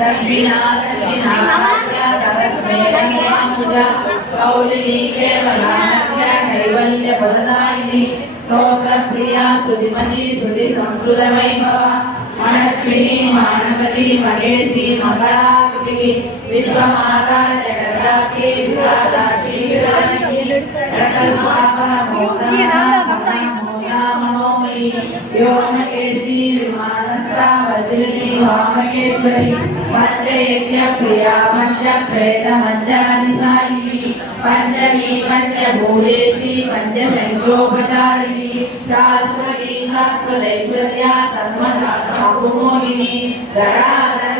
లక్ష్మీనా లక్ష్మీనా కౌలిని కేవలా వామకేశ్వరి పంచయజ్ఞ ప్రియా పంచ ప్రేత మంచాని సాయి పంచమి పంచభూతేసి పంచ సంఖ్యోపచారిణి శాశ్వతి శాశ్వతైశ్వర్య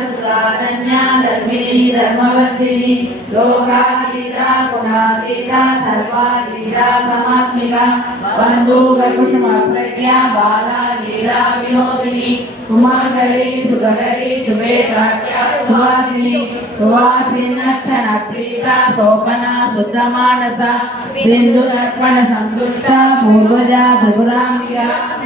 సర్వదా సాగుమోహిని ధరాధర సుధాధన్య ధర్మిణి ధర్మవర్ధిని లోకాతీత గుణాతీత సర్వాతీత సమాత్మిక బంధు గర్భుషమ ప్రజ్ఞా బాలా లీలా వినోదిని ఉమాకరి సుగరి శుభేషాఖ్య సువాసిని సువాసినక్షణ ప్రీత శోభన శుద్ధ మానస బిందు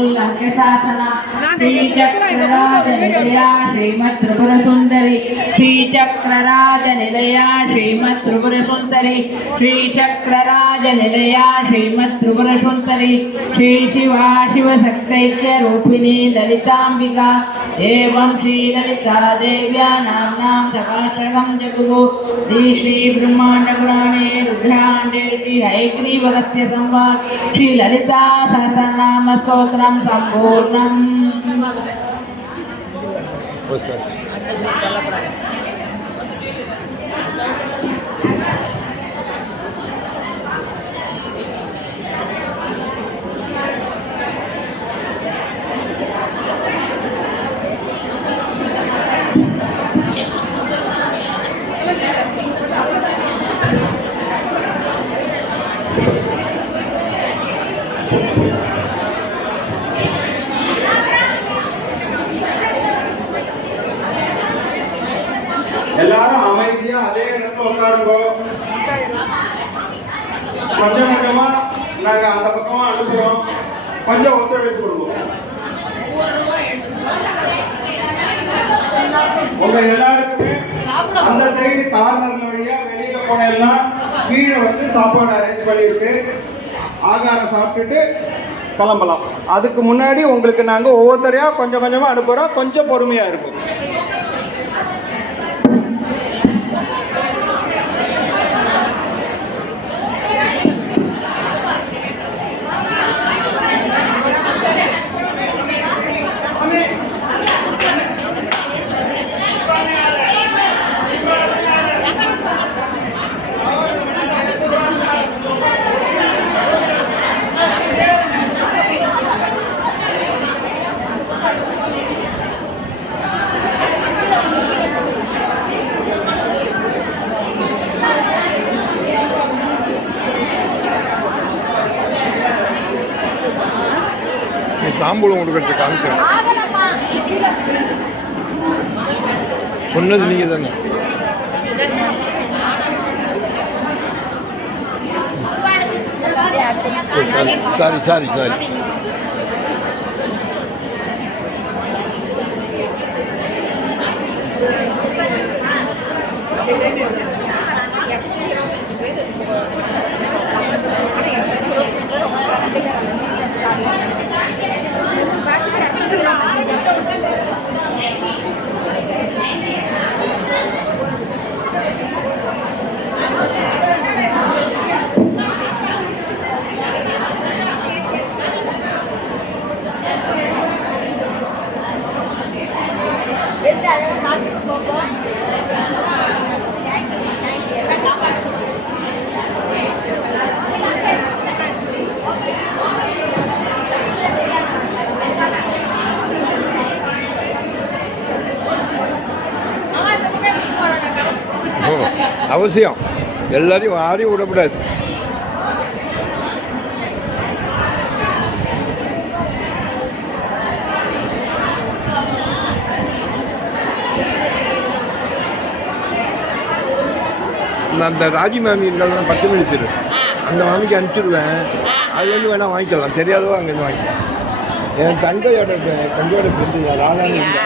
గౌరీ శ్రీచక్రరాజ నిలయ శ్రీమత్ త్రిపుర సుందరి శ్రీచక్రరాజ సుందరి శ్రీచక్రరాజ నిలయ శ్రీమత్ త్రిపుర సుందరి శ్రీ శివా శివ శక్తైక్య రూపిణి లలితాంబిక ఏవం శ్రీ లలితా దేవ్యా నామ్నాం సకాశకం జగురు శ్రీ శ్రీ బ్రహ్మాండ எல்லாரும் அமைதியா அதே இடத்துல உட்காருங்க. கொஞ்சம் கொஞ்சமா நாங்க அந்த பக்கமா அனுப்புறோம். கொஞ்சம் ஒத்துழைப்பு கொடுங்க. உங்க எல்லாருக்குமே அந்த சைடு கார்னர் வழியா வெளியில போனா கீழே வந்து சாப்பாடு அரேஞ்ச் பண்ணிருக்கு. ஆகாரம் சாப்பிட்டுட்டு கிளம்பலாம். அதுக்கு முன்னாடி உங்களுக்கு நாங்கள் ஒவ்வொருத்தரையாக கொஞ்சம் கொஞ்சமாக அனுப்புகிறோம் கொஞ்சம் பொறுமையாக இருக்கும் தாம்பூலம் கொடுக்கறதுக்கு காமிக்கிறேன் சொன்னது நீங்கள் தானே sorry sorry sorry அவசியம். எல்லாரையும் யாரையும் விடக்கூடாது. அந்த ராஜி மாமி இருந்தாலும் பத்து மணி தெரு. அந்த மாமிக்கு அனுப்பிச்சிடுவேன். அதுலேருந்து வேணால் வாங்கிக்கலாம். தெரியாதவோ அங்கேருந்து வாங்கிக்கலாம். என் தங்கையோட தங்கையோட ஃப்ரெண்டு ராதானி இருந்தா.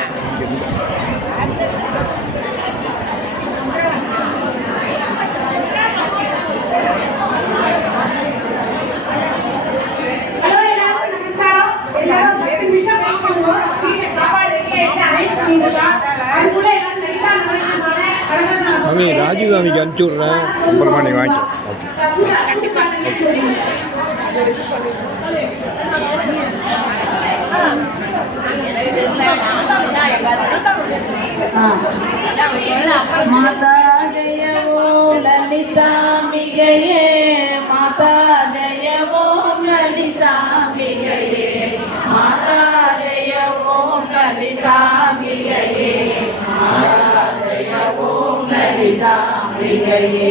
மாமி ராஜீவ் மாமிக்கு அனுப்பிச்சி விட்றேன் அப்புறமா நீ வாங்கிக்கலாம் ஓகே மாதா ஜெயவோ லலிதாம்பிகையே மாதா ஜெயவோ லலிதாம்பிகையே மாதா ஜெயவோ லலிதாம்பிகையே மாதா ஜெயவோ லலிதாம்பிகையே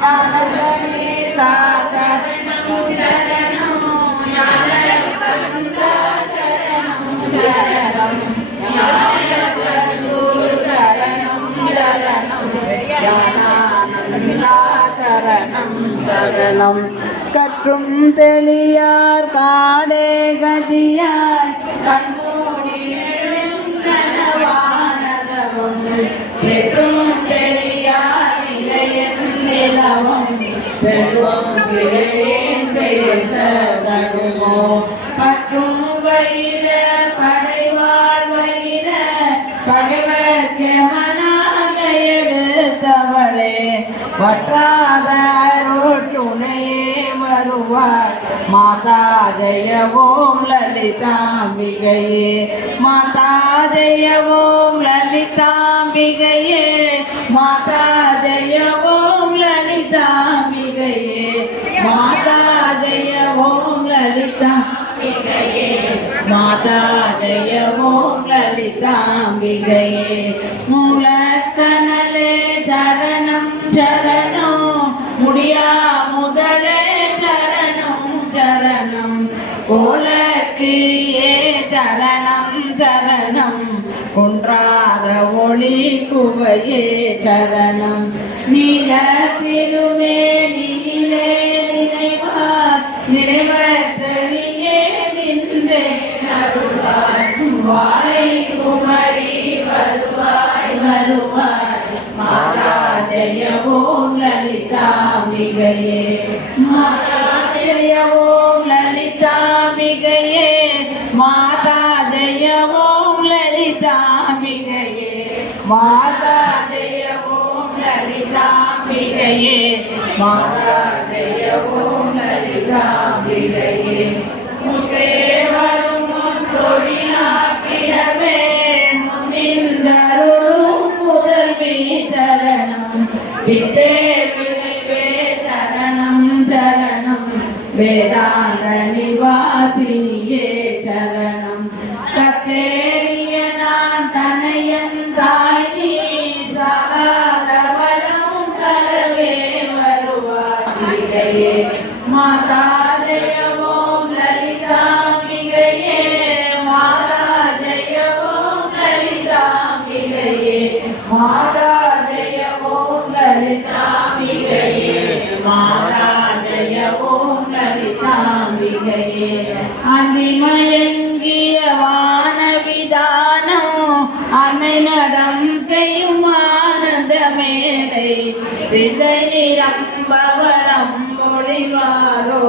ஞானகணே சரணம் சரணம் ஞான சரணம் சரணம் ஞானசத்குரு சரணம் சரணம் ஞானானந்தா சரணம் சரணம் கற்றும் தெளியார் காடே கதியாய் கண்மூடி எழும் கனவானதவம் பெற்றும் நிலவம் வயிற படைவாழ் வயிற பகைவர்க்கு மனாக எடுத்தவளே வற்றாத துணையே வருவார் மாதா ஜெயவோம் லலிதாம்பிகையே மாதா ஜெயவோம் லலிதாம்பிகையே மாதா மாதா ஜெயவோம் லலிதாம்பிகையே மூலக்கனலே சரணம் சரணம். முடியா முதலே சரணம் சரணம். கோலக்கிளியே சரணம் சரணம். குன்றாத ஒளி குவையே சரணம். நீ வாழை குமரி வருவாய் வருவாய் மாதா ஜெயவோம் லலிதாம்பிகையே மாதா ஜெயவோம் லலிதாம்பிகையே மாதா ஜெயவோம் லலிதாம்பிகையே மாதா ஜெயவோம் லலிதாம்பிகையே மாதா ஜெயவோம் லலிதாம்பிகையே முத்தே வித்தே விளைவே சரணம் சரணம் வேதாந்த நிவாசினியே சரணம் கத்தேரிய நான் தனையன் தாய் நீ சகாதவரம் கலவே வருவாயே மாதா ஜெயவோம் மேடை சிதையிரம்பவளம் மொழிவாரோ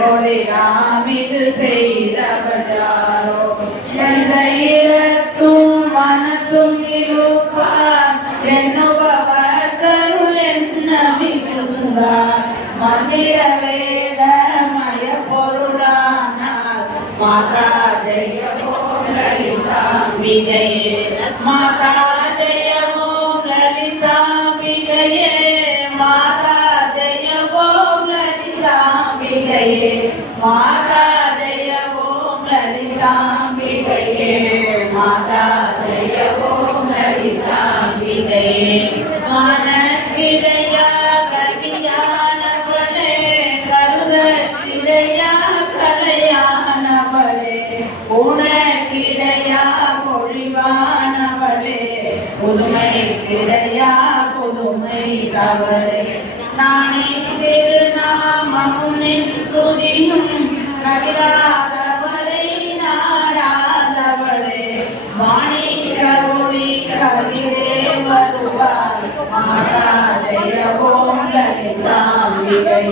மொழி ராமிது செய்தவளாரோ? எந்த மனத்தும் இருப்பார். எண்ணுபவர் கருள் என்ன மிகுந்தார் மந்திர வேதமய பொருளானால் மாதா ஜெய லலிதாம்பிகையே மாதா மாதா ஜெய ஓம் லலிதாம்பிகையே மாதா ஜெய ஓம் லலிதாம்பிகையே மனக்கிளையா கதியானவளே கருத கிளையா கலையானவளே உனக்கிளையா பொழிவானவளே புதுமை கிளையா புதுமை கவலே திருநாமமுனின் துதியும் நவிராதவரை நாடாதவளே மாணிக்க ஒளி கதிரே வருவாய் மாதா ஜெய ஓம் லலிதா